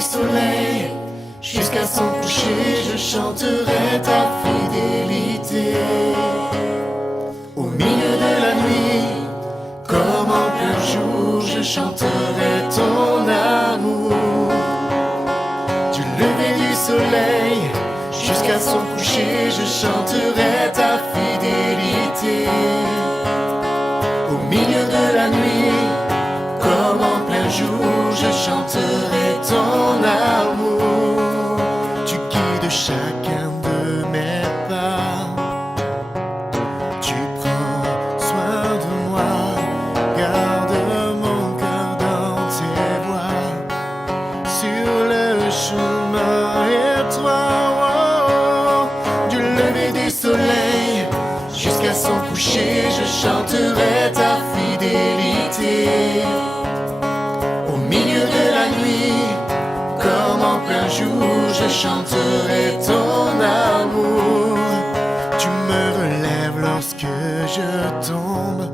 du soleil jusqu'à son coucher, je chanterai ta fidélité. Au milieu de la nuit, comme en plein jour, je chanterai ton amour. Du lever du soleil jusqu'à son coucher, je chanterai ta fidélité. Au milieu de la nuit, comme en plein jour, je chanterai ton amour. Tu guides chacun de mes pas, tu prends soin de moi, garde mon cœur dans tes voies, sur le chemin étroit. Du lever du soleil jusqu'à son coucher, je chanterai ta fidélité. Au milieu de la nuit, comme en plein jour, je chanterai ton amour. Tu me relèves lorsque je tombe,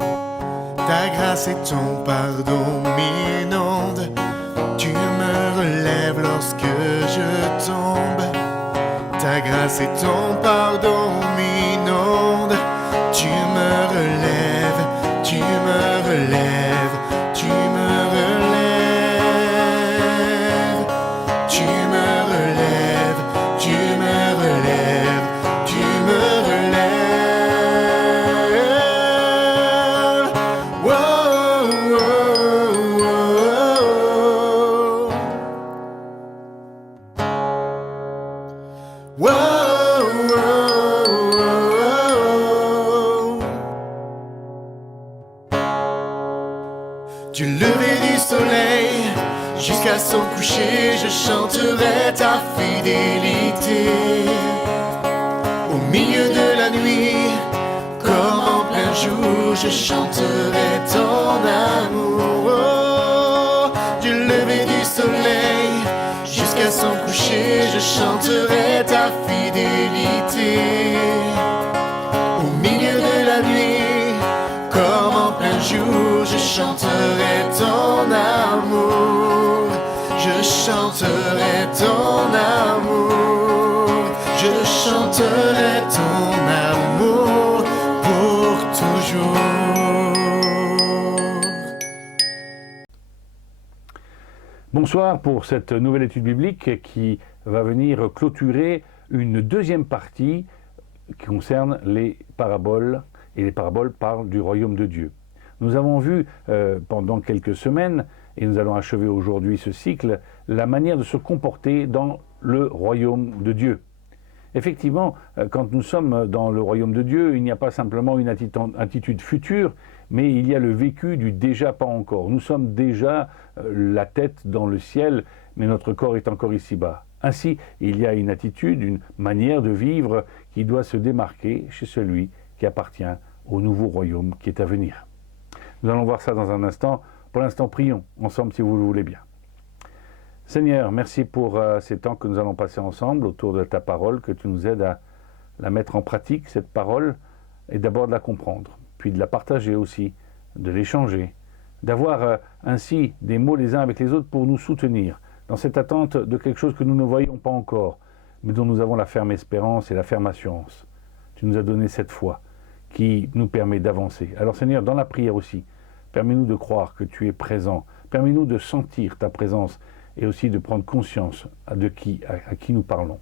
ta grâce et ton pardon m'inondent. Tu me relèves lorsque je tombe, ta grâce et ton pardon m'inondent. Tu me relèves, tu me relèves, tu me relèves, tu me relèves, tu me relèves, tu me relèves. Wow, wow, wow. Wow, du lever du soleil jusqu'à son coucher, je chanterai ta fidélité. Au milieu de la nuit, comme en plein jour, je chanterai ton amour. Oh, du lever du soleil jusqu'à son coucher, je chanterai ta fidélité. Au milieu de la nuit, comme en plein jour, je chanterai ton amour. Je chanterai ton amour. Je chanterai ton amour pour toujours. Bonsoir pour cette nouvelle étude biblique qui va venir clôturer une deuxième partie qui concerne les paraboles, et les paraboles parlent du royaume de Dieu. Nous avons vu pendant quelques semaines, et nous allons achever aujourd'hui ce cycle, la manière de se comporter dans le royaume de Dieu. Effectivement, quand nous sommes dans le royaume de Dieu, il n'y a pas simplement une attitude future, mais il y a le vécu du déjà pas encore. Nous sommes déjà la tête dans le ciel, mais notre corps est encore ici-bas. Ainsi, il y a une attitude, une manière de vivre qui doit se démarquer chez celui qui appartient au nouveau royaume qui est à venir. Nous allons voir ça dans un instant. Pour l'instant, prions ensemble si vous le voulez bien. Seigneur, merci pour ces temps que nous allons passer ensemble autour de ta parole, que tu nous aides à la mettre en pratique, cette parole, et d'abord de la comprendre, puis de la partager aussi, de l'échanger, d'avoir ainsi des mots les uns avec les autres pour nous soutenir dans cette attente de quelque chose que nous ne voyons pas encore, mais dont nous avons la ferme espérance et la ferme assurance. Tu nous as donné cette foi qui nous permet d'avancer. Alors Seigneur, dans la prière aussi, permets-nous de croire que tu es présent, permets-nous de sentir ta présence et aussi de prendre conscience à qui nous parlons.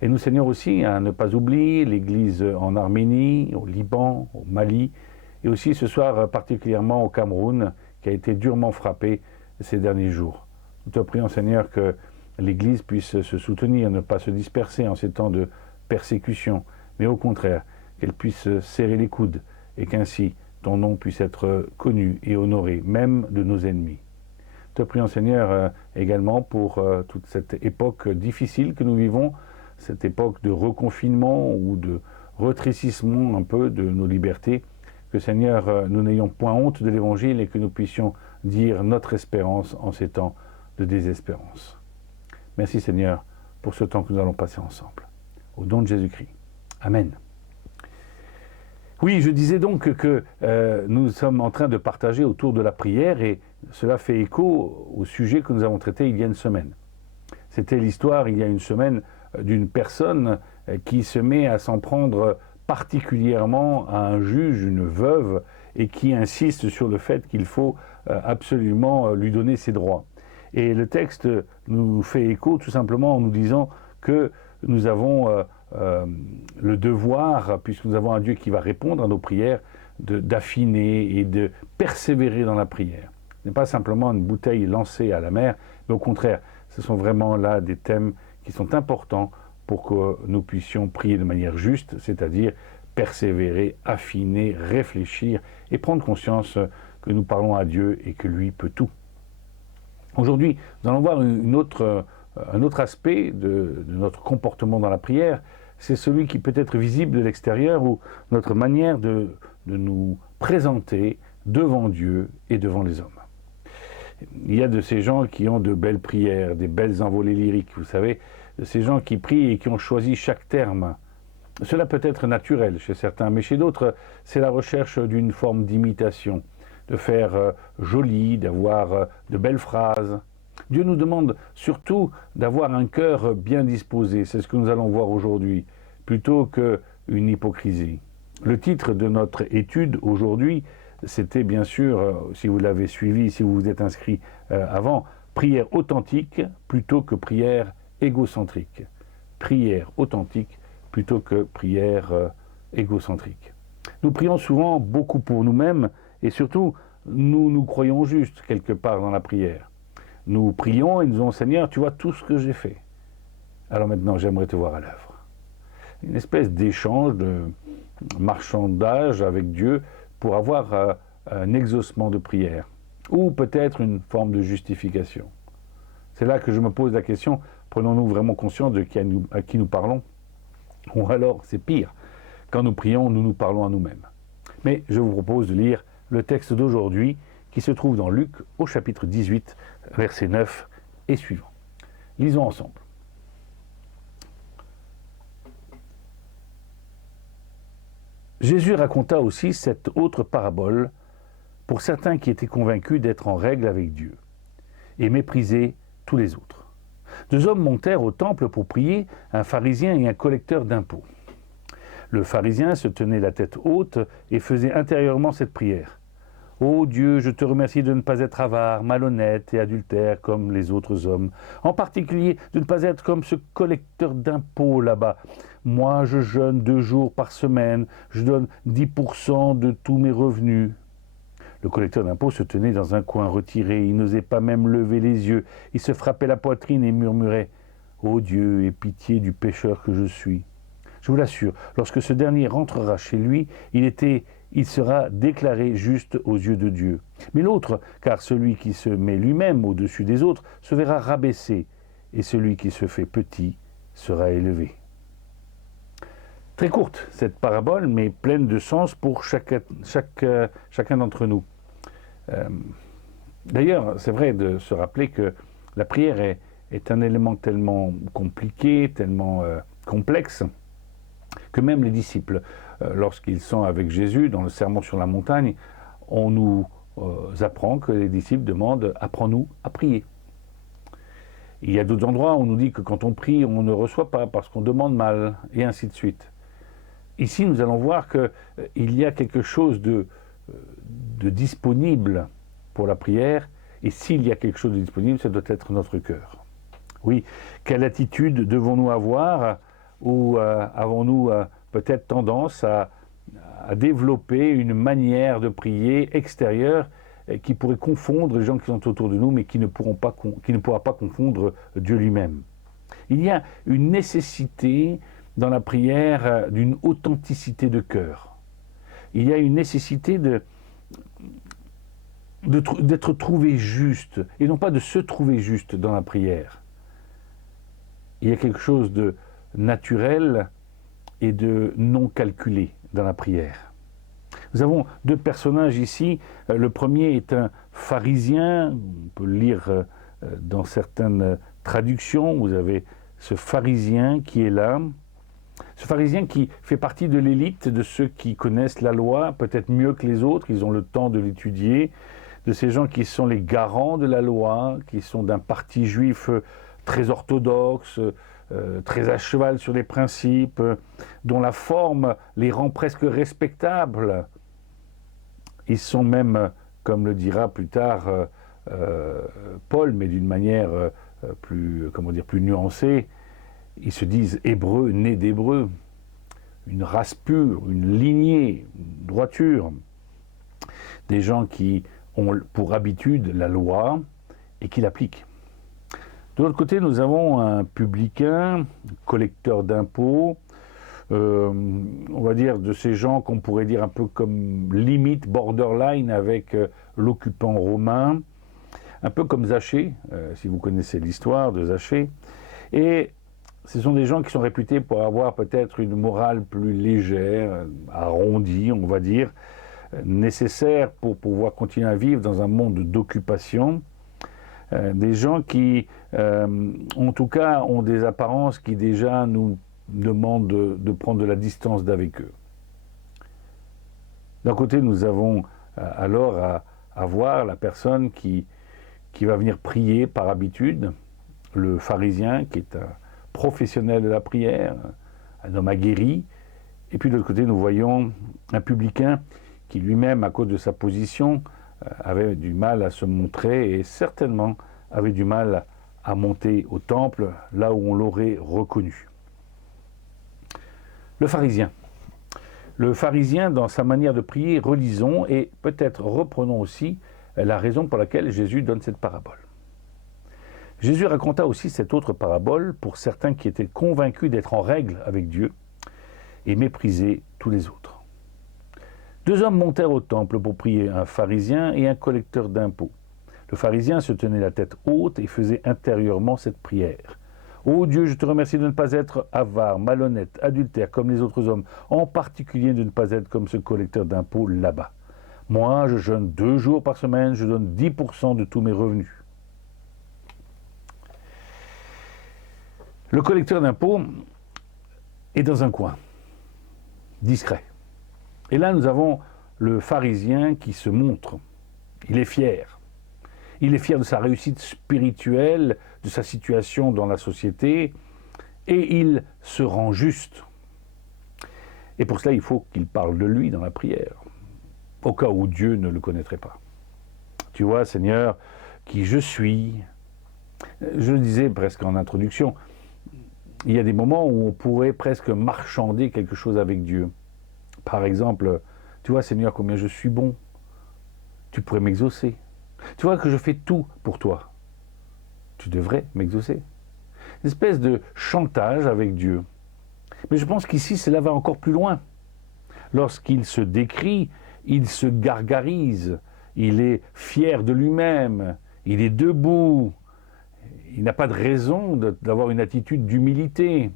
Et nous, Seigneur, aussi à ne pas oublier l'Église en Arménie, au Liban, au Mali, et aussi ce soir particulièrement au Cameroun, qui a été durement frappé ces derniers jours. Nous te prions, Seigneur, que l'Église puisse se soutenir, ne pas se disperser en ces temps de persécution, mais au contraire, qu'elle puisse serrer les coudes et qu'ainsi ton nom puisse être connu et honoré, même de nos ennemis. Te prions, Seigneur, également pour toute cette époque difficile que nous vivons, cette époque de reconfinement ou de rétrécissement un peu de nos libertés, que, Seigneur, nous n'ayons point honte de l'Évangile et que nous puissions dire notre espérance en ces temps de désespérance. Merci, Seigneur, pour ce temps que nous allons passer ensemble. Au nom de Jésus-Christ. Amen. Oui, je disais donc que nous sommes en train de partager autour de la prière et cela fait écho au sujet que nous avons traité il y a une semaine. C'était l'histoire, il y a une semaine, d'une personne qui se met à s'en prendre particulièrement à un juge, une veuve, et qui insiste sur le fait qu'il faut absolument lui donner ses droits. Et le texte nous fait écho tout simplement en nous disant que nous avons le devoir, puisque nous avons un Dieu qui va répondre à nos prières, d'affiner et de persévérer dans la prière. Ce n'est pas simplement une bouteille lancée à la mer, mais au contraire, ce sont vraiment là des thèmes qui sont importants pour que nous puissions prier de manière juste, c'est-à-dire persévérer, affiner, réfléchir et prendre conscience que nous parlons à Dieu et que lui peut tout. Aujourd'hui, nous allons voir un autre aspect de notre comportement dans la prière, c'est celui qui peut être visible de l'extérieur, ou notre manière de nous présenter devant Dieu et devant les hommes. Il y a de ces gens qui ont de belles prières, des belles envolées lyriques, vous savez, de ces gens qui prient et qui ont choisi chaque terme. Cela peut être naturel chez certains, mais chez d'autres, c'est la recherche d'une forme d'imitation, de faire joli, d'avoir de belles phrases. Dieu nous demande surtout d'avoir un cœur bien disposé, c'est ce que nous allons voir aujourd'hui, plutôt qu'une hypocrisie. Le titre de notre étude aujourd'hui, c'était bien sûr, si vous l'avez suivi, si vous vous êtes inscrit avant, prière authentique plutôt que prière égocentrique. Prière authentique plutôt que prière égocentrique. Nous prions souvent beaucoup pour nous-mêmes et surtout, nous croyons juste quelque part dans la prière. Nous prions et nous disons, Seigneur, tu vois tout ce que j'ai fait. Alors maintenant, j'aimerais te voir à l'œuvre. Une espèce d'échange, de marchandage avec Dieu pour avoir un exaucement de prière. Ou peut-être une forme de justification. C'est là que je me pose la question, prenons-nous vraiment conscience de à qui nous parlons? Ou alors, c'est pire, quand nous prions, nous parlons à nous-mêmes. Mais je vous propose de lire le texte d'aujourd'hui qui se trouve dans Luc au chapitre 18, verset 9 et suivant. Lisons ensemble. Jésus raconta aussi cette autre parabole pour certains qui étaient convaincus d'être en règle avec Dieu et méprisaient tous les autres. Deux hommes montèrent au temple pour prier, un pharisien et un collecteur d'impôts. Le pharisien se tenait la tête haute et faisait intérieurement cette prière. « Ô Dieu, je te remercie de ne pas être avare, malhonnête et adultère comme les autres hommes, en particulier de ne pas être comme ce collecteur d'impôts là-bas. Moi, je jeûne 2 jours par semaine, je donne 10% de tous mes revenus. » Le collecteur d'impôts se tenait dans un coin retiré, il n'osait pas même lever les yeux, il se frappait la poitrine et murmurait « Ô Dieu, aie pitié du pécheur que je suis. » Je vous l'assure, lorsque ce dernier rentrera chez lui, il sera déclaré juste aux yeux de Dieu. Mais l'autre, car celui qui se met lui-même au-dessus des autres, se verra rabaissé, et celui qui se fait petit sera élevé. Très courte cette parabole, mais pleine de sens pour chacun d'entre nous. D'ailleurs, c'est vrai de se rappeler que la prière est un élément tellement compliqué, tellement complexe, que même les disciples, lorsqu'ils sont avec Jésus dans le sermon sur la montagne, on nous apprend que les disciples demandent « apprends-nous à prier ». Il y a d'autres endroits où on nous dit que quand on prie, on ne reçoit pas parce qu'on demande mal, et ainsi de suite. Ici, nous allons voir qu'il y a quelque chose de disponible pour la prière, et s'il y a quelque chose de disponible, ça doit être notre cœur. Oui, quelle attitude devons-nous avoir, ou avons-nous peut-être tendance à développer une manière de prier extérieure qui pourrait confondre les gens qui sont autour de nous, mais qui ne pourra pas confondre Dieu lui-même. Il y a une nécessité dans la prière d'une authenticité de cœur. Il y a une nécessité d'être trouvé juste, et non pas de se trouver juste dans la prière. Il y a quelque chose de naturel et de non calculé dans la prière. Nous avons 2 personnages ici. Le premier est un pharisien, on peut le lire dans certaines traductions, vous avez ce pharisien qui est là, ce pharisien qui fait partie de l'élite de ceux qui connaissent la loi, peut-être mieux que les autres, ils ont le temps de l'étudier, de ces gens qui sont les garants de la loi, qui sont d'un parti juif très orthodoxes, très à cheval sur les principes, dont la forme les rend presque respectables. Ils sont même, comme le dira plus tard Paul, mais d'une manière plus nuancée, ils se disent hébreux, nés d'hébreux, une race pure, une lignée, une droiture, des gens qui ont pour habitude la loi et qui l'appliquent. De l'autre côté, nous avons un publicain, collecteur d'impôts, on va dire de ces gens qu'on pourrait dire un peu comme limite, borderline avec l'occupant romain, un peu comme Zachée, si vous connaissez l'histoire de Zachée. Et ce sont des gens qui sont réputés pour avoir peut-être une morale plus légère, arrondie, on va dire, nécessaire pour pouvoir continuer à vivre dans un monde d'occupation. Des gens qui, en tout cas, ont des apparences qui déjà nous demandent de prendre de la distance d'avec eux. D'un côté, nous avons alors à voir la personne qui va venir prier par habitude, le pharisien qui est un professionnel de la prière, un homme aguerri. Et puis de l'autre côté, nous voyons un publicain qui lui-même, à cause de sa position, avait du mal à se montrer et certainement avait du mal à monter au temple, là où on l'aurait reconnu. Le pharisien. Le pharisien, dans sa manière de prier, relisons et peut-être reprenons aussi la raison pour laquelle Jésus donne cette parabole. Jésus raconta aussi cette autre parabole pour certains qui étaient convaincus d'être en règle avec Dieu et méprisaient tous les autres. 2 hommes montèrent au temple pour prier, un pharisien et un collecteur d'impôts. Le pharisien se tenait la tête haute et faisait intérieurement cette prière. « Ô Dieu, je te remercie de ne pas être avare, malhonnête, adultère comme les autres hommes, en particulier de ne pas être comme ce collecteur d'impôts là-bas. Moi, je jeûne 2 jours par semaine, je donne 10% de tous mes revenus. » Le collecteur d'impôts est dans un coin, discret. Et là, nous avons le pharisien qui se montre. Il est fier. Il est fier de sa réussite spirituelle, de sa situation dans la société, et il se rend juste. Et pour cela, il faut qu'il parle de lui dans la prière, au cas où Dieu ne le connaîtrait pas. Tu vois, Seigneur, qui je suis. Je le disais presque en introduction, il y a des moments où on pourrait presque marchander quelque chose avec Dieu. Par exemple, tu vois, Seigneur, combien je suis bon. Tu pourrais m'exaucer. Tu vois que je fais tout pour toi. Tu devrais m'exaucer. Une espèce de chantage avec Dieu. Mais je pense qu'ici, cela va encore plus loin. Lorsqu'il se décrit, il se gargarise. Il est fier de lui-même. Il est debout. Il n'a pas de raison d'avoir une attitude d'humilité.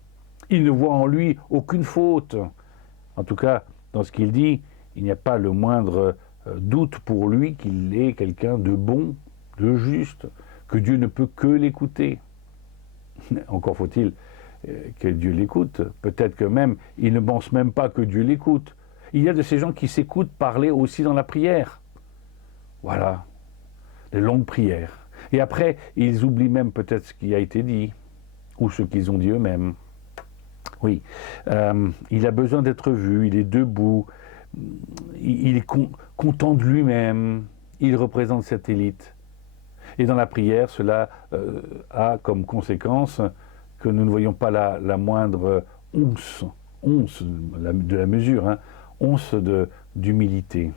Il ne voit en lui aucune faute. En tout cas, dans ce qu'il dit, il n'y a pas le moindre doute pour lui qu'il est quelqu'un de bon, de juste, que Dieu ne peut que l'écouter. Encore faut-il que Dieu l'écoute. Peut-être que même, il ne pense même pas que Dieu l'écoute. Il y a de ces gens qui s'écoutent parler aussi dans la prière. Voilà, les longues prières. Et après, ils oublient même peut-être ce qui a été dit, ou ce qu'ils ont dit eux-mêmes. Oui, il a besoin d'être vu, il est debout, il est content de lui-même, il représente cette élite. Et dans la prière, cela a comme conséquence que nous ne voyons pas la moindre once de la mesure, hein, once d'humilité.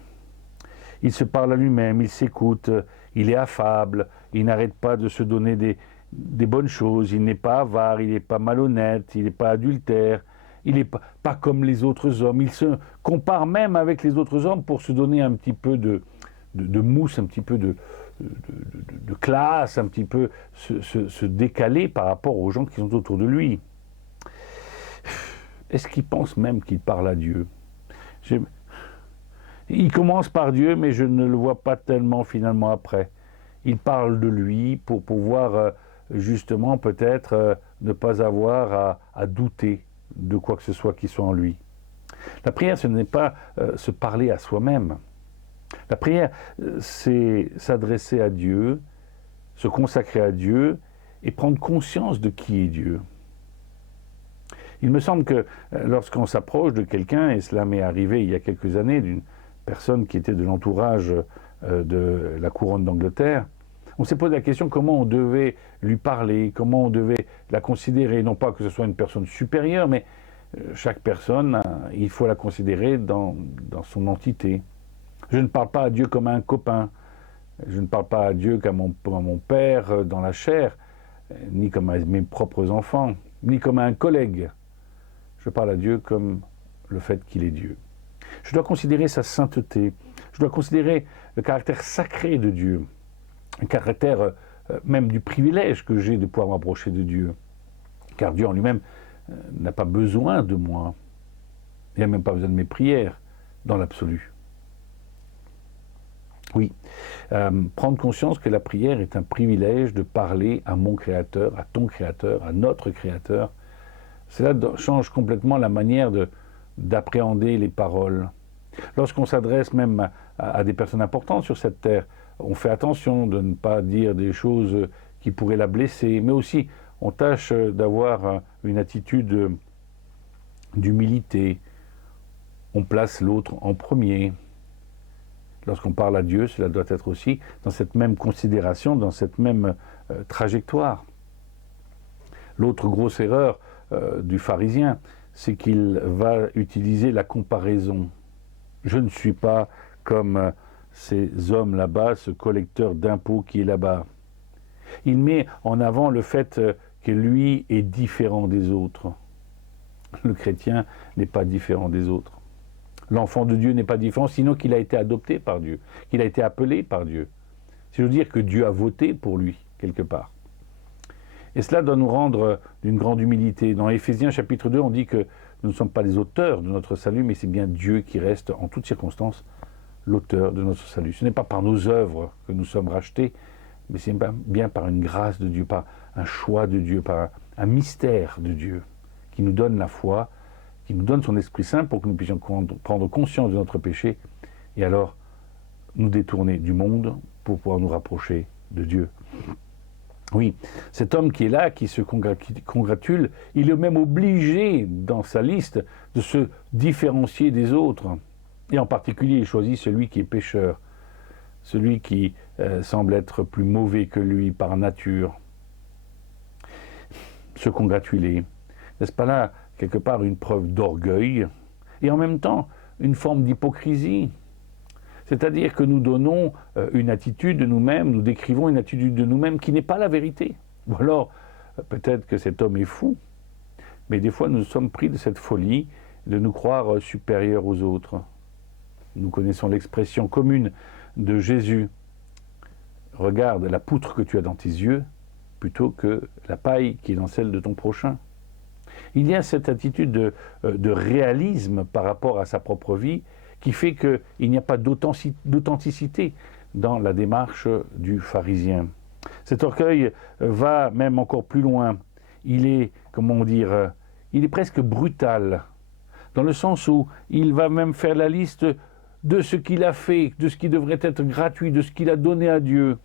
Il se parle à lui-même, il s'écoute, il est affable, il n'arrête pas de se donner des bonnes choses, il n'est pas avare, il n'est pas malhonnête, il n'est pas adultère, il n'est pas comme les autres hommes. Il se compare même avec les autres hommes pour se donner un petit peu de mousse, un petit peu de classe, un petit peu se décaler par rapport aux gens qui sont autour de lui. Est-ce qu'il pense même qu'il parle à Dieu ? Il commence par Dieu, mais je ne le vois pas tellement finalement après. Il parle de lui pour pouvoir justement peut-être ne pas avoir à douter de quoi que ce soit qui soit en lui. La prière, ce n'est pas se parler à soi-même. La prière, c'est s'adresser à Dieu, se consacrer à Dieu et prendre conscience de qui est Dieu. Il me semble que lorsqu'on s'approche de quelqu'un, et cela m'est arrivé il y a quelques années, d'une personne qui était de l'entourage de la couronne d'Angleterre, on s'est posé la question comment on devait lui parler, comment on devait la considérer, non pas que ce soit une personne supérieure, mais chaque personne, il faut la considérer dans son entité. Je ne parle pas à Dieu comme à un copain, je ne parle pas à Dieu comme à mon père dans la chair, ni comme à mes propres enfants, ni comme à un collègue. Je parle à Dieu comme le fait qu'il est Dieu. Je dois considérer sa sainteté, je dois considérer le caractère sacré de Dieu, le caractère même du privilège que j'ai de pouvoir m'approcher de Dieu. Car Dieu en lui-même n'a pas besoin de moi, il n'a même pas besoin de mes prières dans l'absolu. Oui, prendre conscience que la prière est un privilège de parler à mon Créateur, à ton Créateur, à notre Créateur. Cela change complètement la manière d'appréhender les paroles. Lorsqu'on s'adresse même à des personnes importantes sur cette terre, on fait attention de ne pas dire des choses qui pourraient la blesser, mais aussi on tâche d'avoir une attitude d'humilité. On place l'autre en premier. Lorsqu'on parle à Dieu, cela doit être aussi dans cette même considération, dans cette même trajectoire. L'autre grosse erreur du pharisien, c'est qu'il va utiliser la comparaison. Je ne suis pas comme ces hommes là-bas, ce collecteur d'impôts qui est là-bas. Il met en avant le fait que lui est différent des autres. Le chrétien n'est pas différent des autres. L'enfant de Dieu n'est pas différent, sinon qu'il a été adopté par Dieu, qu'il a été appelé par Dieu. C'est dire que Dieu a voté pour lui, quelque part. Et cela doit nous rendre d'une grande humilité. Dans Éphésiens chapitre 2, on dit que nous ne sommes pas les auteurs de notre salut, mais c'est bien Dieu qui reste en toutes circonstances l'auteur de notre salut. Ce n'est pas par nos œuvres que nous sommes rachetés, mais c'est bien par une grâce de Dieu, par un choix de Dieu, par un mystère de Dieu, qui nous donne la foi, qui nous donne son Esprit Saint pour que nous puissions prendre conscience de notre péché et alors nous détourner du monde pour pouvoir nous rapprocher de Dieu. Oui, cet homme qui est là, qui se congratule, il est même obligé dans sa liste de se différencier des autres. Et en particulier, il choisit celui qui est pécheur, celui qui semble être plus mauvais que lui par nature. Se congratuler, n'est-ce pas là quelque part une preuve d'orgueil et en même temps une forme d'hypocrisie? C'est-à-dire que nous donnons une attitude de nous-mêmes, nous décrivons une attitude de nous-mêmes qui n'est pas la vérité. Ou alors, peut-être que cet homme est fou, mais des fois nous sommes pris de cette folie de nous croire supérieurs aux autres. Nous connaissons l'expression commune de Jésus. Regarde la poutre que tu as dans tes yeux plutôt que la paille qui est dans celle de ton prochain. Il y a cette attitude de réalisme par rapport à sa propre vie qui fait qu'il n'y a pas d'authenticité dans la démarche du pharisien. Cet orgueil va même encore plus loin. Il est, comment dire, il est presque brutal, dans le sens où il va même faire la liste de ce qu'il a fait, de ce qui devrait être gratuit, de ce qu'il a donné à Dieu.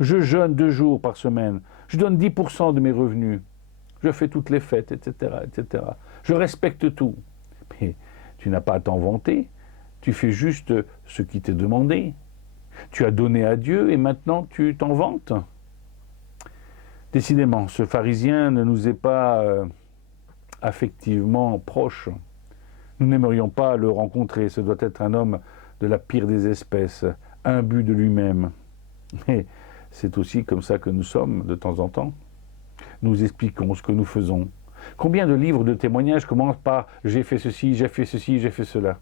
Je jeûne 2 jours par semaine, je donne 10% de mes revenus, je fais toutes les fêtes, etc., etc. Je respecte tout. Mais tu n'as pas à t'en vanter. Tu fais juste ce qui t'est demandé. Tu as donné à Dieu et maintenant tu t'en vantes. Décidément, ce pharisien ne nous est pas affectivement proche. Nous n'aimerions pas le rencontrer. Ce doit être un homme de la pire des espèces, imbu de lui-même. Mais c'est aussi comme ça que nous sommes de temps en temps. Nous expliquons ce que nous faisons. Combien de livres de témoignages commencent par « j'ai fait ceci, j'ai fait ceci, j'ai fait cela ».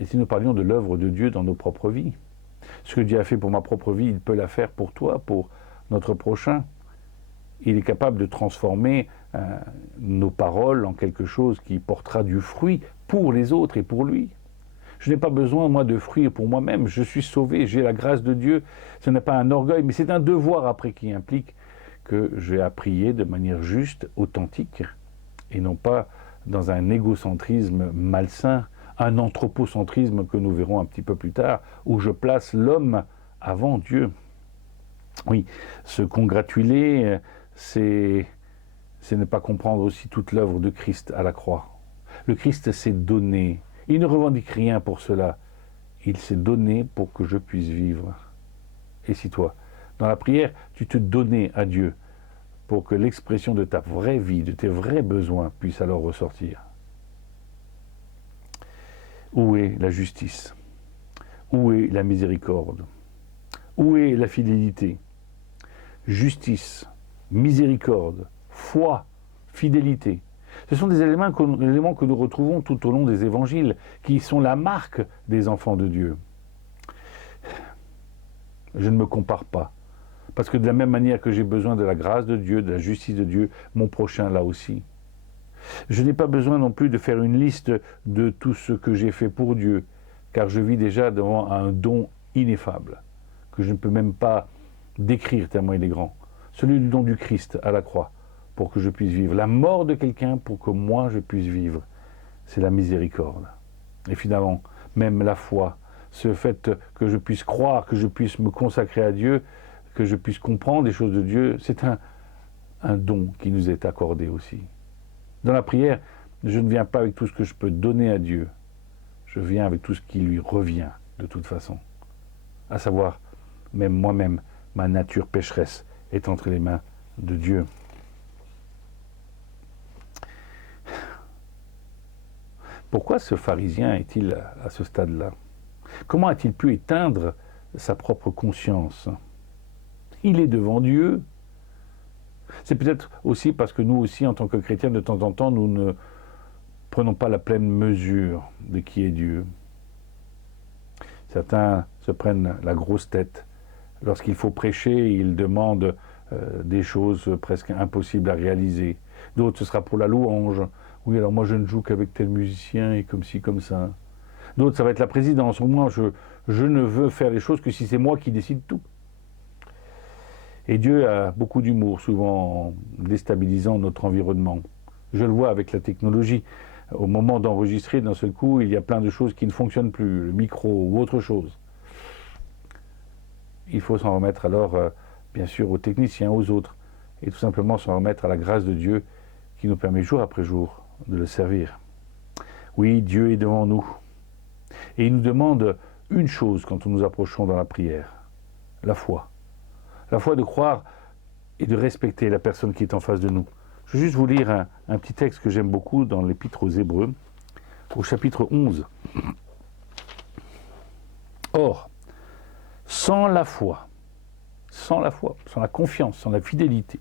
Et si nous parlions de l'œuvre de Dieu dans nos propres vies, ce que Dieu a fait pour ma propre vie, il peut la faire pour toi, pour notre prochain. Il est capable de transformer nos paroles en quelque chose qui portera du fruit pour les autres et pour lui. Je n'ai pas besoin, moi, de fruits pour moi-même. Je suis sauvé, j'ai la grâce de Dieu. Ce n'est pas un orgueil, mais c'est un devoir après qui implique que j'ai à prier de manière juste, authentique, et non pas dans un égocentrisme malsain, un anthropocentrisme que nous verrons un petit peu plus tard, où je place l'homme avant Dieu. Oui, se congratuler, c'est ne pas comprendre aussi toute l'œuvre de Christ à la croix. Le Christ s'est donné. Il ne revendique rien pour cela. Il s'est donné pour que je puisse vivre. Et si toi, dans la prière, tu te donnais à Dieu pour que l'expression de ta vraie vie, de tes vrais besoins puisse alors ressortir. Où est la justice? Où est la miséricorde? Où est la fidélité? Justice, miséricorde, foi, fidélité. Ce sont des éléments que nous retrouvons tout au long des évangiles, qui sont la marque des enfants de Dieu. Je ne me compare pas, parce que de la même manière que j'ai besoin de la grâce de Dieu, de la justice de Dieu, mon prochain l'a aussi. Je n'ai pas besoin non plus de faire une liste de tout ce que j'ai fait pour Dieu, car je vis déjà devant un don ineffable, que je ne peux même pas décrire tellement il est grand. Celui du don du Christ à la croix, pour que je puisse vivre. La mort de quelqu'un pour que moi je puisse vivre. C'est la miséricorde. Et finalement, même la foi, ce fait que je puisse croire, que je puisse me consacrer à Dieu, que je puisse comprendre les choses de Dieu, c'est un don qui nous est accordé aussi. Dans la prière, je ne viens pas avec tout ce que je peux donner à Dieu. Je viens avec tout ce qui lui revient, de toute façon. À savoir, même moi-même, ma nature pécheresse est entre les mains de Dieu. Pourquoi ce pharisien est-il à ce stade-là? Comment a-t-il pu éteindre sa propre conscience? Il est devant Dieu. C'est peut-être aussi parce que nous aussi, en tant que chrétiens, de temps en temps, nous ne prenons pas la pleine mesure de qui est Dieu. Certains se prennent la grosse tête. Lorsqu'il faut prêcher, ils demandent des choses presque impossibles à réaliser. D'autres, ce sera pour la louange. Oui, alors moi je ne joue qu'avec tel musicien et comme ci, comme ça. D'autres, ça va être la présidence. Au moins, je ne veux faire les choses que si c'est moi qui décide tout. Et Dieu a beaucoup d'humour, souvent en déstabilisant notre environnement. Je le vois avec la technologie. Au moment d'enregistrer, d'un seul coup, il y a plein de choses qui ne fonctionnent plus, le micro ou autre chose. Il faut s'en remettre alors, bien sûr, aux techniciens, aux autres, et tout simplement s'en remettre à la grâce de Dieu qui nous permet jour après jour de le servir. Oui, Dieu est devant nous. Et il nous demande une chose quand nous nous approchons dans la prière, la foi. La foi de croire et de respecter la personne qui est en face de nous. Je vais juste vous lire un petit texte que j'aime beaucoup dans l'Épître aux Hébreux, au chapitre 11. Or, sans la foi, sans la confiance, sans la fidélité,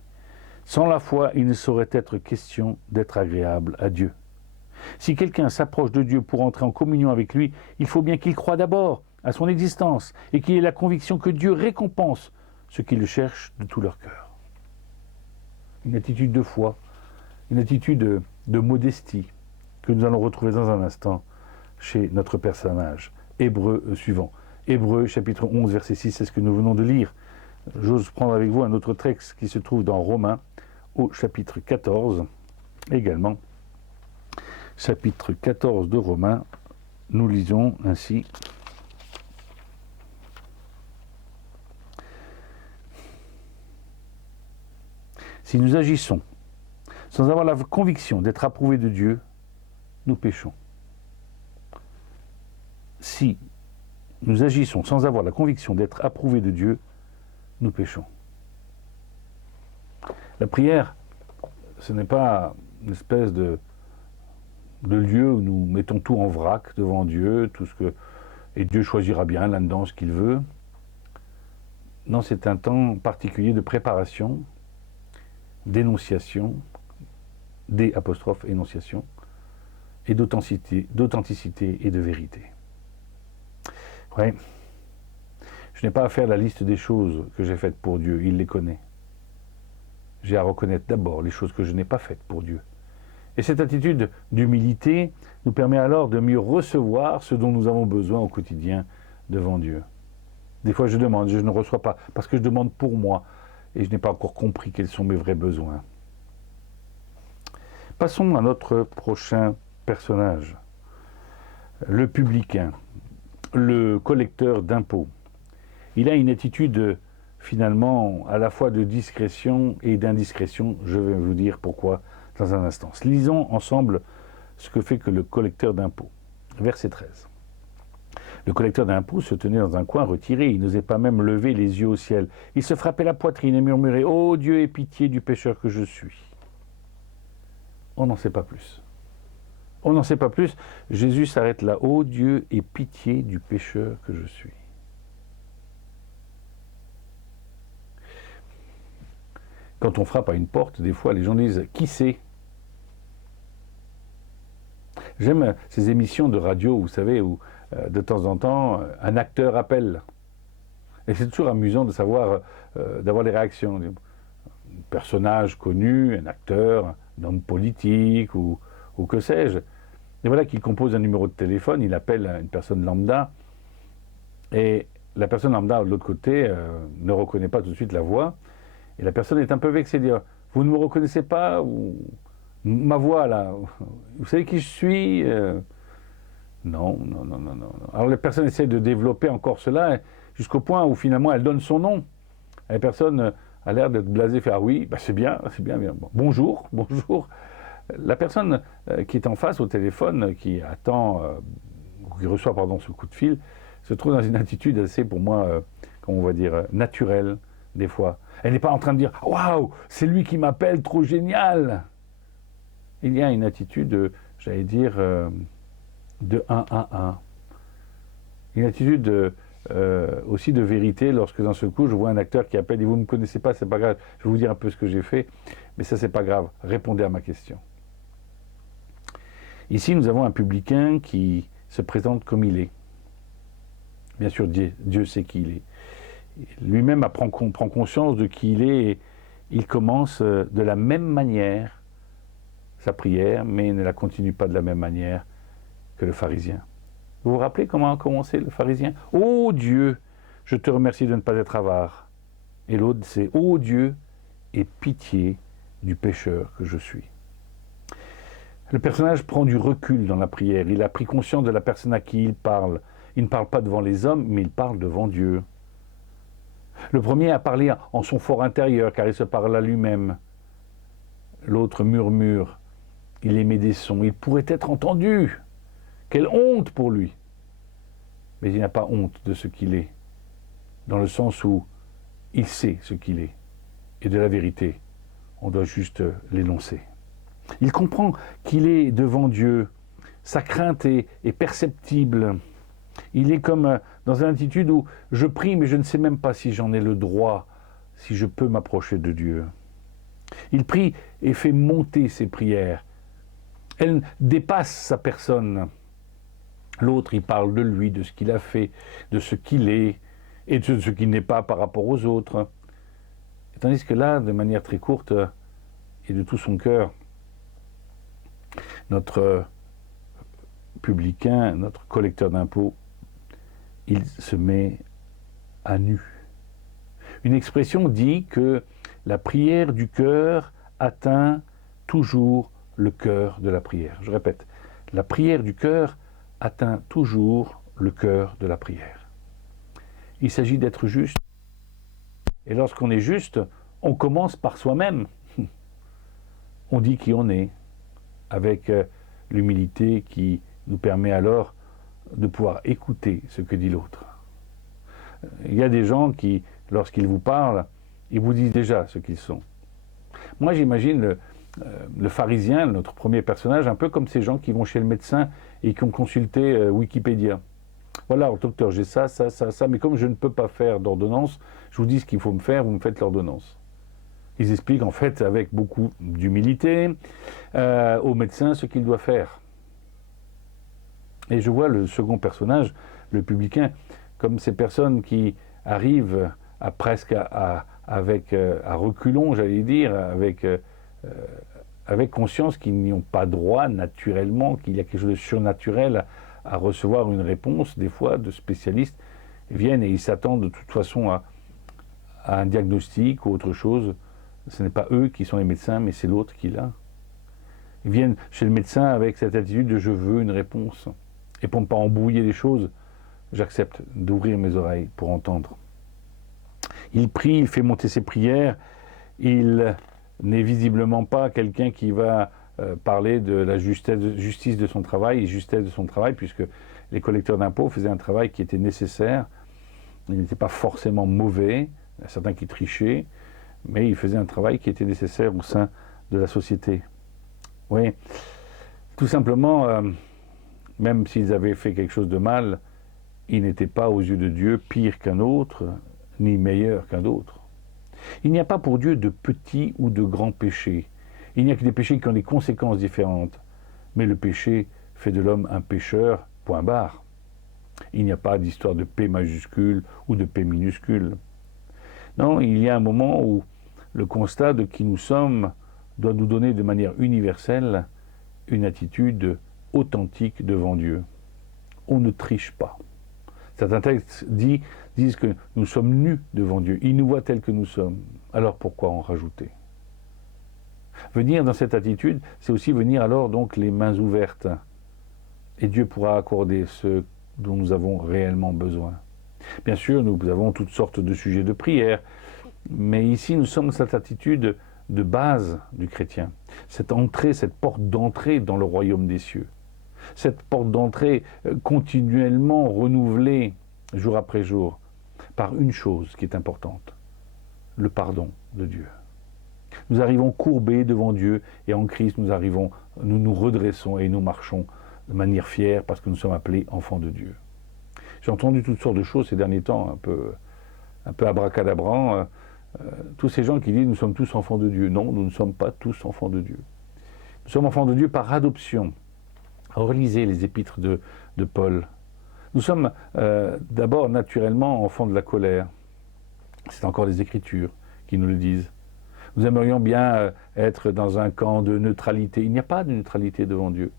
sans la foi, il ne saurait être question d'être agréable à Dieu. Si quelqu'un s'approche de Dieu pour entrer en communion avec lui, il faut bien qu'il croie d'abord à son existence et qu'il ait la conviction que Dieu récompense ceux qui le cherchent de tout leur cœur. Une attitude de foi, une attitude de modestie que nous allons retrouver dans un instant chez notre personnage. Hébreu suivant. Hébreu chapitre 11 verset 6, c'est ce que nous venons de lire. J'ose prendre avec vous un autre texte qui se trouve dans Romains au chapitre 14 également. Chapitre 14 de Romains, nous lisons ainsi. Si nous agissons sans avoir la conviction d'être approuvés de Dieu, nous péchons. Si nous agissons sans avoir la conviction d'être approuvés de Dieu, nous péchons. La prière, ce n'est pas une espèce de lieu où nous mettons tout en vrac devant Dieu, et Dieu choisira bien là-dedans ce qu'il veut. Non, c'est un temps particulier de préparation, d'énonciation, énonciation, et d'authenticité et de vérité. Ouais. Je n'ai pas à faire la liste des choses que j'ai faites pour Dieu, il les connaît. J'ai à reconnaître d'abord les choses que je n'ai pas faites pour Dieu. Et cette attitude d'humilité nous permet alors de mieux recevoir ce dont nous avons besoin au quotidien devant Dieu. Des fois je demande, je ne reçois pas, parce que je demande pour moi, et je n'ai pas encore compris quels sont mes vrais besoins. Passons à notre prochain personnage, le publicain, le collecteur d'impôts. Il a une attitude finalement à la fois de discrétion et d'indiscrétion. Je vais vous dire pourquoi dans un instant. Lisons ensemble ce que fait que le collecteur d'impôts. Verset 13. Le collecteur d'impôts se tenait dans un coin retiré, il n'osait pas même lever les yeux au ciel. Il se frappait la poitrine et murmurait « Ô Dieu, aie pitié du pécheur que je suis ». On n'en sait pas plus. On n'en sait pas plus. Jésus s'arrête là. « Ô Dieu, aie pitié du pécheur que je suis ». Quand on frappe à une porte, des fois, les gens disent « Qui c'est ?» J'aime ces émissions de radio, vous savez, où de temps en temps, un acteur appelle. Et c'est toujours amusant de savoir, d'avoir les réactions. Un personnage connu, un acteur, un homme politique ou que sais-je. Et voilà qu'il compose un numéro de téléphone, il appelle une personne lambda, et la personne lambda de l'autre côté ne reconnaît pas tout de suite la voix, et la personne est un peu vexée, dire « Vous ne me reconnaissez pas ou ma voix là, vous savez qui je suis ?» Non. Alors la personne essaie de développer encore cela jusqu'au point où finalement elle donne son nom. La personne a l'air d'être blasée, fait « Ah oui, bah c'est bien. Bon, bonjour. » La personne qui est en face au téléphone, qui attend, qui reçoit ce coup de fil, se trouve dans une attitude assez, pour moi, comment on va dire, naturelle, des fois. Elle n'est pas en train de dire « Waouh, c'est lui qui m'appelle, trop génial !» Il y a une attitude, j'allais dire, de 1 à 1. Une attitude aussi de vérité lorsque d'un seul coup je vois un acteur qui appelle et vous ne me connaissez pas, c'est pas grave, je vais vous dire un peu ce que j'ai fait, mais ça c'est pas grave, répondez à ma question. Ici nous avons un publicain qui se présente comme il est. Bien sûr Dieu sait qui il est. Lui-même prend conscience de qui il est et il commence de la même manière sa prière, mais ne la continue pas de la même manière que le pharisien. Vous vous rappelez comment a commencé le pharisien ? « Ô Dieu, je te remercie de ne pas être avare. » Et l'autre, c'est « Ô Dieu, aie pitié du pécheur que je suis. » Le personnage prend du recul dans la prière. Il a pris conscience de la personne à qui il parle. Il ne parle pas devant les hommes, mais il parle devant Dieu. Le premier a parlé en son fort intérieur, car il se parle à lui-même. L'autre murmure. Il émet des sons. Il pourrait être entendu. Quelle honte pour lui. Mais il n'a pas honte de ce qu'il est, dans le sens où il sait ce qu'il est. Et de la vérité, on doit juste l'énoncer. Il comprend qu'il est devant Dieu. Sa crainte est perceptible. Il est comme dans une attitude où je prie, mais je ne sais même pas si j'en ai le droit, si je peux m'approcher de Dieu. Il prie et fait monter ses prières. Elles dépassent sa personne. L'autre, il parle de lui, de ce qu'il a fait, de ce qu'il est, et de ce qu'il n'est pas par rapport aux autres. Et tandis que là, de manière très courte, et de tout son cœur, notre publicain, notre collecteur d'impôts, il se met à nu. Une expression dit que la prière du cœur atteint toujours le cœur de la prière. Je répète, la prière du cœur atteint toujours le cœur de la prière. Il s'agit d'être juste. Et lorsqu'on est juste, on commence par soi-même. On dit qui on est, avec l'humilité qui nous permet alors de pouvoir écouter ce que dit l'autre. Il y a des gens qui, lorsqu'ils vous parlent, ils vous disent déjà ce qu'ils sont. Moi, j'imagine le pharisien, notre premier personnage, un peu comme ces gens qui vont chez le médecin et qui ont consulté Wikipédia. Voilà, docteur, j'ai ça, mais comme je ne peux pas faire d'ordonnance, je vous dis ce qu'il faut me faire, vous me faites l'ordonnance. Ils expliquent en fait avec beaucoup d'humilité au médecin ce qu'il doit faire. Et je vois le second personnage, le publicain, comme ces personnes qui arrivent avec reculons, j'allais dire, avec conscience qu'ils n'y ont pas droit naturellement, qu'il y a quelque chose de surnaturel à recevoir une réponse, des fois, de spécialistes. Ils viennent et ils s'attendent de toute façon à un diagnostic ou autre chose. Ce n'est pas eux qui sont les médecins, mais c'est l'autre qui l'a. Ils viennent chez le médecin avec cette attitude de « je veux une réponse ». Et pour ne pas embrouiller les choses, j'accepte d'ouvrir mes oreilles pour entendre. Il prie, il fait monter ses prières, il n'est visiblement pas quelqu'un qui va parler de la justice de son travail et justesse de son travail, puisque les collecteurs d'impôts faisaient un travail qui était nécessaire. Il n'était pas forcément mauvais, il y a certains qui trichaient, mais ils faisaient un travail qui était nécessaire au sein de la société. Oui, tout simplement, même s'ils avaient fait quelque chose de mal, ils n'étaient pas aux yeux de Dieu pire qu'un autre, ni meilleur qu'un autre. Il n'y a pas pour Dieu de petits ou de grands péchés. Il n'y a que des péchés qui ont des conséquences différentes. Mais le péché fait de l'homme un pécheur, point barre. Il n'y a pas d'histoire de P majuscule ou de P minuscule. Non, il y a un moment où le constat de qui nous sommes doit nous donner de manière universelle une attitude authentique devant Dieu. On ne triche pas. Certains textes disent que nous sommes nus devant Dieu. Il nous voit tels que nous sommes. Alors pourquoi en rajouter? Venir dans cette attitude, c'est aussi venir alors donc les mains ouvertes. Et Dieu pourra accorder ce dont nous avons réellement besoin. Bien sûr, nous avons toutes sortes de sujets de prière, mais ici nous sommes dans cette attitude de base du chrétien. Cette entrée, cette porte d'entrée dans le royaume des cieux. Cette porte d'entrée continuellement renouvelée jour après jour par une chose qui est importante, le pardon de Dieu. Nous arrivons courbés devant Dieu et en Christ nous nous redressons et nous marchons de manière fière parce que nous sommes appelés enfants de Dieu. J'ai entendu toutes sortes de choses ces derniers temps, un peu abracadabrant, tous ces gens qui disent nous sommes tous enfants de Dieu. Non, nous ne sommes pas tous enfants de Dieu. Nous sommes enfants de Dieu par adoption. Relisez les épîtres de Paul. Nous sommes d'abord naturellement enfants de la colère. C'est encore les Écritures qui nous le disent. Nous aimerions bien être dans un camp de neutralité. Il n'y a pas de neutralité devant Dieu.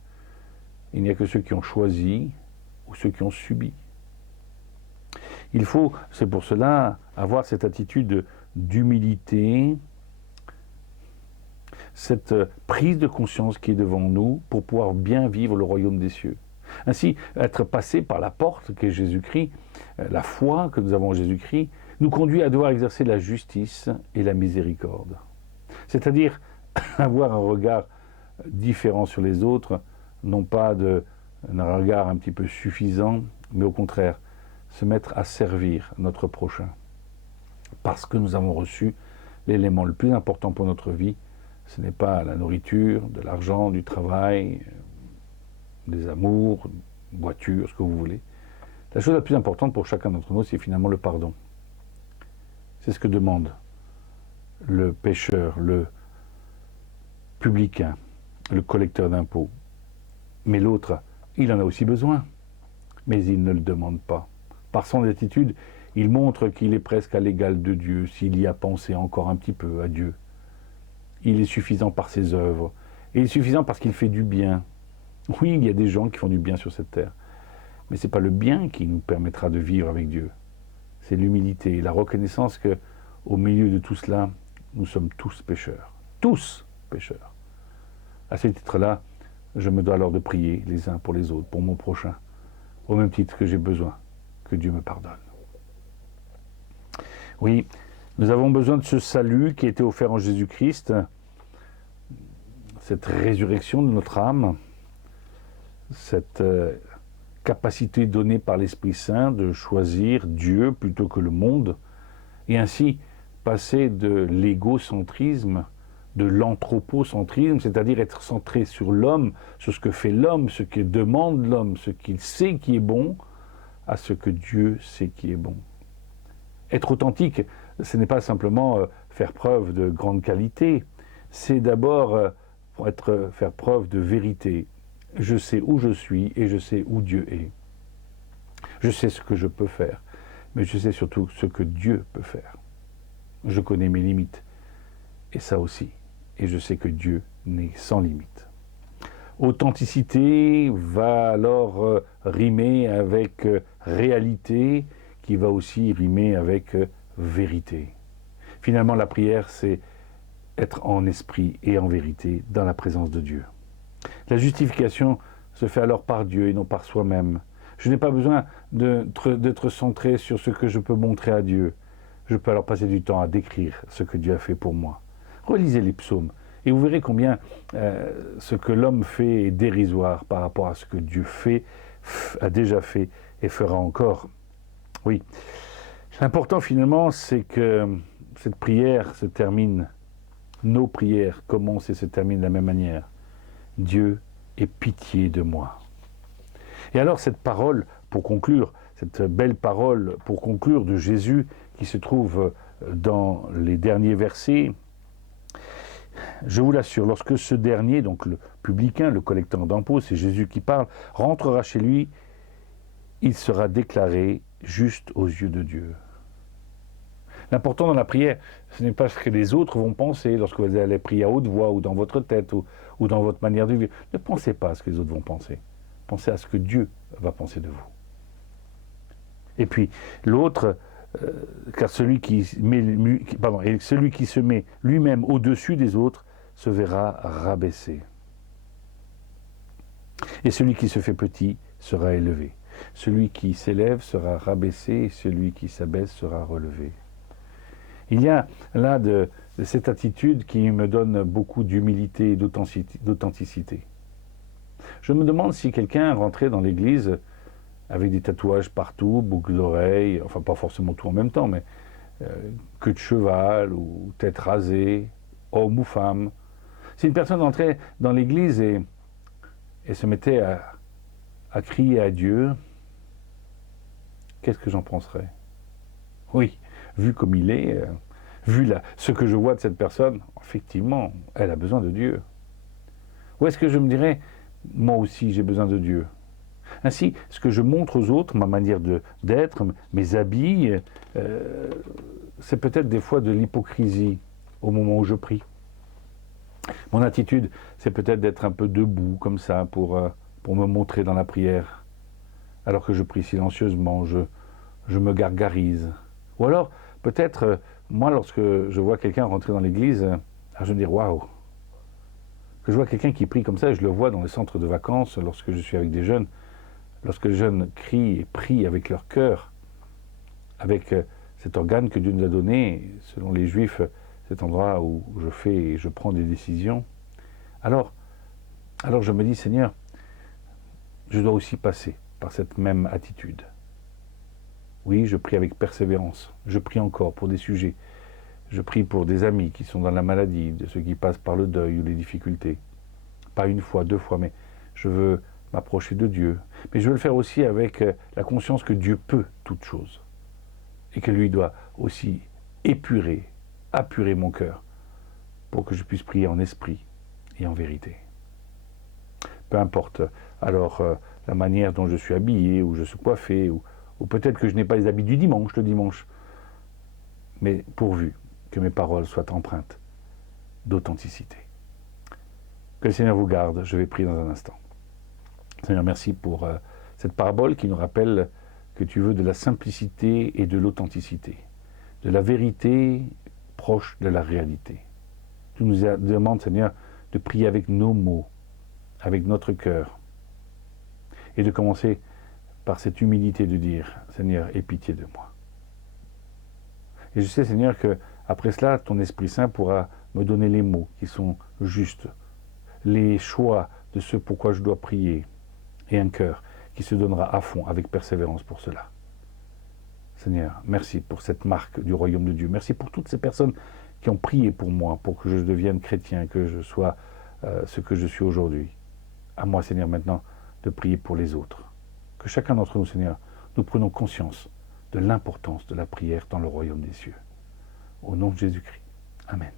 Il n'y a que ceux qui ont choisi ou ceux qui ont subi. Il faut, c'est pour cela, avoir cette attitude d'humilité, cette prise de conscience qui est devant nous pour pouvoir bien vivre le royaume des cieux. Ainsi, être passé par la porte qu'est Jésus-Christ, la foi que nous avons en Jésus-Christ, nous conduit à devoir exercer la justice et la miséricorde. C'est-à-dire avoir un regard différent sur les autres, non pas un regard un petit peu suffisant, mais au contraire, se mettre à servir notre prochain. Parce que nous avons reçu l'élément le plus important pour notre vie, ce n'est pas la nourriture, de l'argent, du travail, des amours, une voiture, ce que vous voulez. La chose la plus importante pour chacun d'entre nous, c'est finalement le pardon. C'est ce que demande le pécheur, le publicain, le collecteur d'impôts. Mais l'autre, il en a aussi besoin, mais il ne le demande pas. Par son attitude, il montre qu'il est presque à l'égal de Dieu, s'il y a pensé encore un petit peu à Dieu. Il est suffisant par ses œuvres, et il est suffisant parce qu'il fait du bien. Oui, il y a des gens qui font du bien sur cette terre, mais ce n'est pas le bien qui nous permettra de vivre avec Dieu. C'est l'humilité, la reconnaissance que, au milieu de tout cela, nous sommes tous pécheurs. Tous pécheurs. À ce titre-là, je me dois alors de prier les uns pour les autres, pour mon prochain, au même titre que j'ai besoin que Dieu me pardonne. Oui, nous avons besoin de ce salut qui a été offert en Jésus-Christ, cette résurrection de notre âme, cette capacité donnée par l'Esprit Saint de choisir Dieu plutôt que le monde, et ainsi passer de l'égocentrisme, de l'anthropocentrisme, c'est-à-dire être centré sur l'homme, sur ce que fait l'homme, ce que demande l'homme, ce qu'il sait qui est bon, à ce que Dieu sait qui est bon. Être authentique, ce n'est pas simplement faire preuve de grande qualité, c'est d'abord faire preuve de vérité. Je sais où je suis et je sais où Dieu est. Je sais ce que je peux faire, mais je sais surtout ce que Dieu peut faire. Je connais mes limites, et ça aussi, et je sais que Dieu n'est sans limite. Authenticité va alors rimer avec réalité, qui va aussi rimer avec vérité. Finalement, la prière, c'est être en esprit et en vérité dans la présence de Dieu. La se fait alors par Dieu et non par soi-même. Je n'ai pas besoin d'être centré sur ce que je peux montrer à Dieu, je peux alors passer du temps à décrire ce que Dieu a fait pour moi. Relisez les psaumes et vous verrez combien ce que l'homme fait est dérisoire par rapport à ce que Dieu a déjà fait et fera encore. Oui. L'important finalement, c'est que cette prière se termine, nos prières commencent et se terminent de la même manière. Dieu ait pitié de moi. Et alors cette parole, pour conclure, cette belle parole pour conclure de Jésus qui se trouve dans les derniers versets, je vous l'assure, lorsque ce dernier, donc le publicain, le collecteur d'impôts, c'est Jésus qui parle, rentrera chez lui, il sera déclaré juste aux yeux de Dieu. L'important dans la prière, ce n'est pas ce que les autres vont penser lorsque vous allez prier à haute voix ou dans votre tête ou dans votre manière de vivre. Ne pensez pas à ce que les autres vont penser. Pensez à ce que Dieu va penser de vous. Et puis l'autre, car celui qui se met lui-même au-dessus des autres se verra rabaissé. Et celui qui se fait petit sera élevé. Celui qui s'élève sera rabaissé et celui qui s'abaisse sera relevé. Il y a là de cette attitude qui me donne beaucoup d'humilité et d'authenticité. Je me demande si quelqu'un rentrait dans l'église avec des tatouages partout, boucles d'oreilles, enfin pas forcément tout en même temps, mais queue de cheval ou tête rasée, homme ou femme. Si une personne rentrait dans l'église et se mettait à crier à Dieu, qu'est-ce que j'en penserais? Oui, vu comme il est, vu ce que je vois de cette personne, effectivement, elle a besoin de Dieu. Ou est-ce que je me dirais, moi aussi j'ai besoin de Dieu? Ainsi, ce que je montre aux autres, ma manière d'être, mes habits, c'est peut-être des fois de l'hypocrisie au moment où je prie. Mon attitude, c'est peut-être d'être un peu debout comme ça pour me montrer dans la prière. Alors que je prie silencieusement, je me gargarise. Ou alors, peut-être, moi, lorsque je vois quelqu'un rentrer dans l'église, je me dis waouh. Que je vois quelqu'un qui prie comme ça, et je le vois dans les centres de vacances, lorsque je suis avec des jeunes, lorsque les jeunes crient et prient avec leur cœur, avec cet organe que Dieu nous a donné, selon les Juifs, cet endroit où je fais et je prends des décisions, alors je me dis, Seigneur, je dois aussi passer par cette même attitude. Oui, je prie avec persévérance, je prie encore pour des sujets, je prie pour des amis qui sont dans la maladie, de ceux qui passent par le deuil ou les difficultés. Pas une fois, 2 fois, mais je veux m'approcher de Dieu. Mais je veux le faire aussi avec la conscience que Dieu peut toutes choses. Et que lui doit aussi apurer mon cœur pour que je puisse prier en esprit et en vérité. Peu importe alors la manière dont je suis habillé, ou je suis coiffé, ou peut-être que je n'ai pas les habits du dimanche, le dimanche, mais pourvu que mes paroles soient empreintes d'authenticité. Que le Seigneur vous garde, je vais prier dans un instant. Seigneur, merci pour cette parabole qui nous rappelle que tu veux de la simplicité et de l'authenticité, de la vérité proche de la réalité. Tu nous demandes, Seigneur, de prier avec nos mots, avec notre cœur, et de commencer par cette humilité de dire, Seigneur, aie pitié de moi. Et je sais, Seigneur, que après cela, ton Esprit Saint pourra me donner les mots qui sont justes, les choix de ce pourquoi je dois prier, et un cœur qui se donnera à fond avec persévérance pour cela. Seigneur, merci pour cette marque du royaume de Dieu. Merci pour toutes ces personnes qui ont prié pour moi, pour que je devienne chrétien, que je sois ce que je suis aujourd'hui. À moi, Seigneur, maintenant, de prier pour les autres. Que chacun d'entre nous, Seigneur, nous prenons conscience de l'importance de la prière dans le royaume des cieux. Au nom de Jésus-Christ. Amen.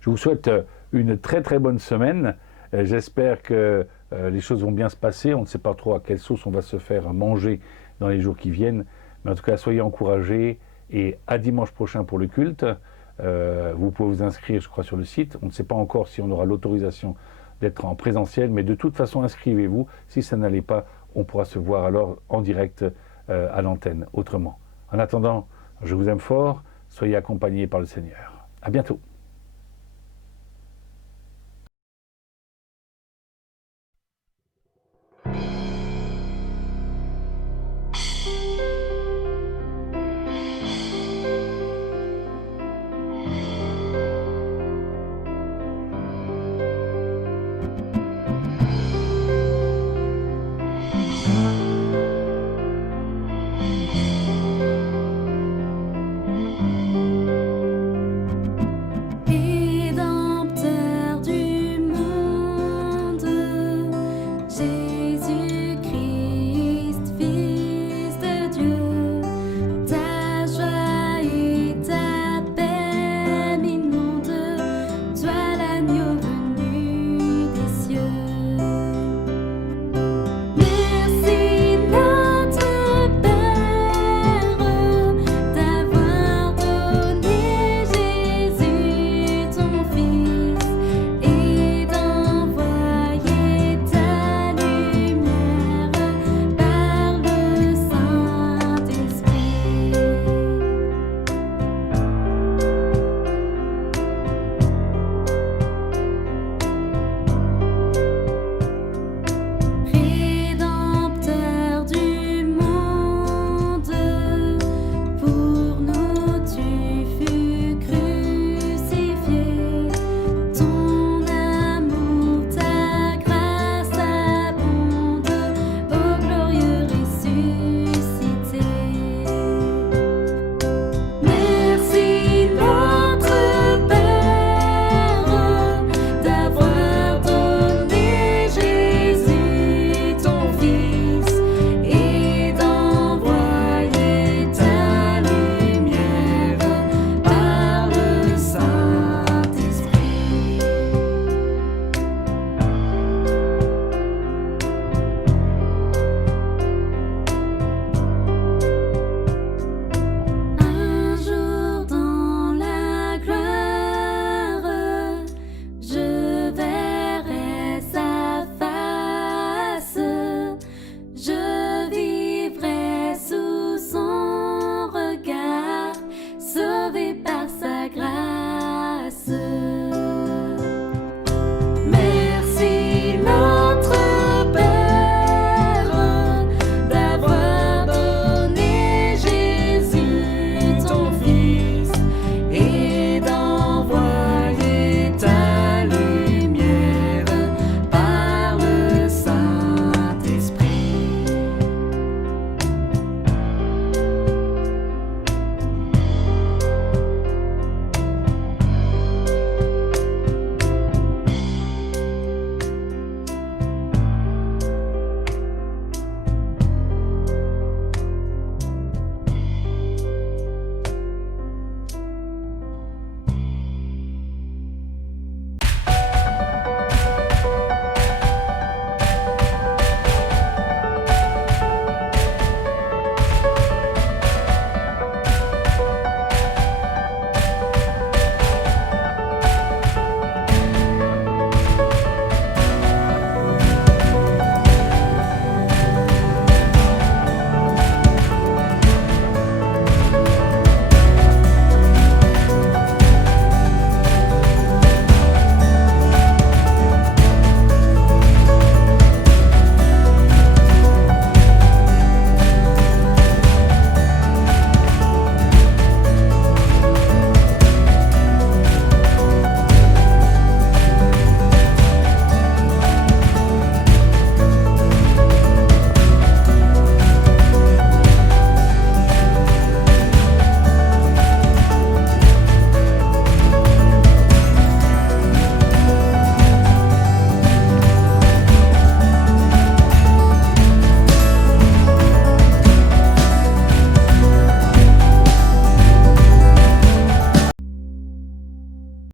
Je vous souhaite une très très bonne semaine. J'espère que les choses vont bien se passer. On ne sait pas trop à quelle sauce on va se faire manger dans les jours qui viennent. Mais en tout cas, soyez encouragés et à dimanche prochain pour le culte. Vous pouvez vous inscrire, je crois, sur le site. On ne sait pas encore si on aura l'autorisation d'être en présentiel, mais de toute façon, inscrivez-vous. Si ça n'allait pas, on pourra se voir alors en direct à l'antenne, autrement. En attendant, je vous aime fort. Soyez accompagnés par le Seigneur. À bientôt.